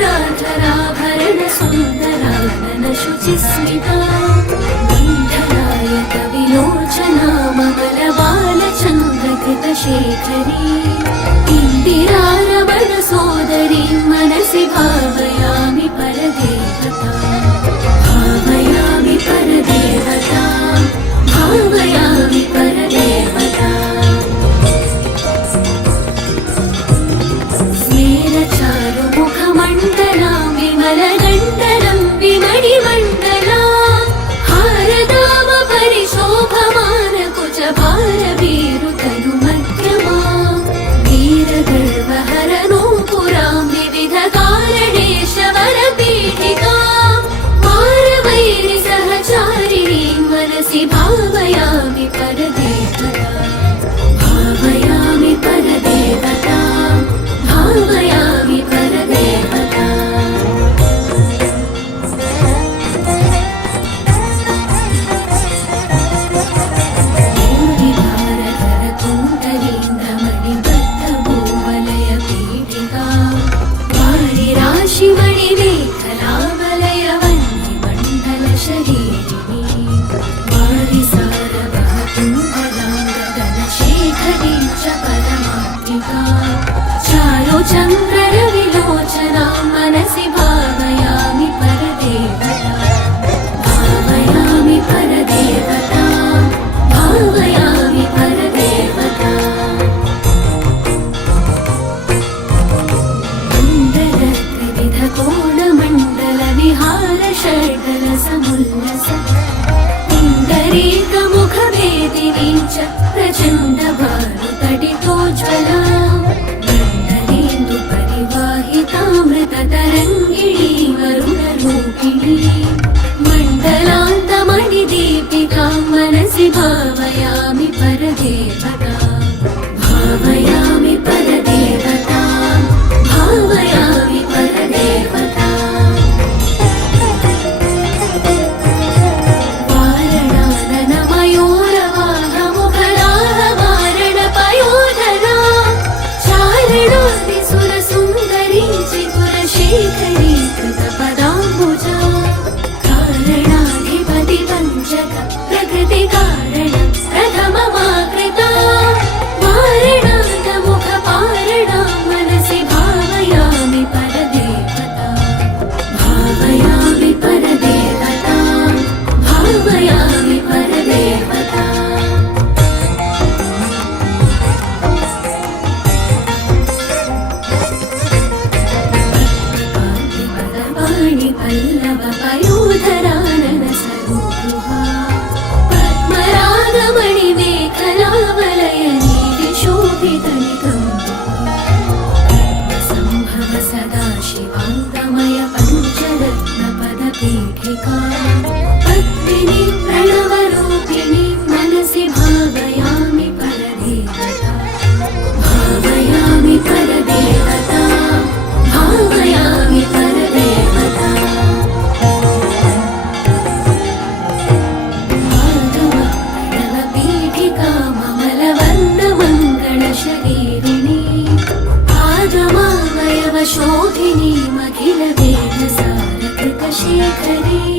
राधराभरण सुन्दराधन शुचिस्मिता गण्डनायक विलोचना मङ्गलबालचन्द्रकृतशेखरी इन्दिरारमण सोदरी मनसि भावय चन्द्ररविलोचना मनसि भावयामि परदेवता भावयामि परदेवता भावयामि परदेवता मण्डलविधकोणमण्डलविहारषड्लसमुल्लस पुण्डरीकमुखभेदिनी चक्रचण्डभारत భావయా शोधिनी मखिलवेदसारकृपशेखरी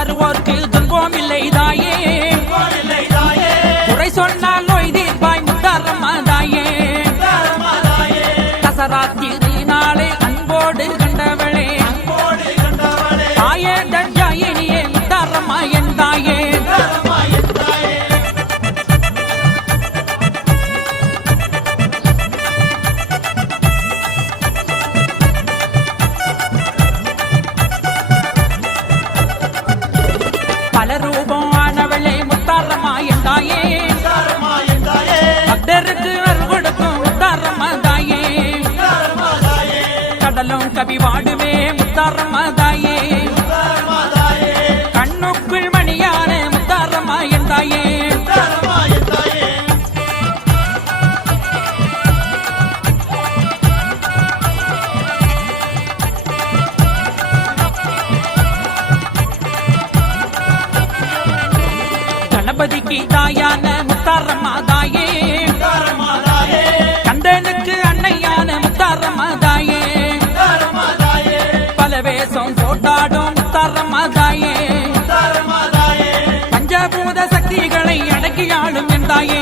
வருவோர்க்கு துன்பம் இல்லை தாயே. அடருக்கு அருள் கொடுக்கும் முத்தாரம்மா தாயே கடலும் கவி வாடுவே முத்தாரம்மா தாயே கண்ணுக்குள் மணியான முத்தாரம்மா தாயான முத்தாரம்மா சக்திகளை அடக்கியாளும் என்றாயே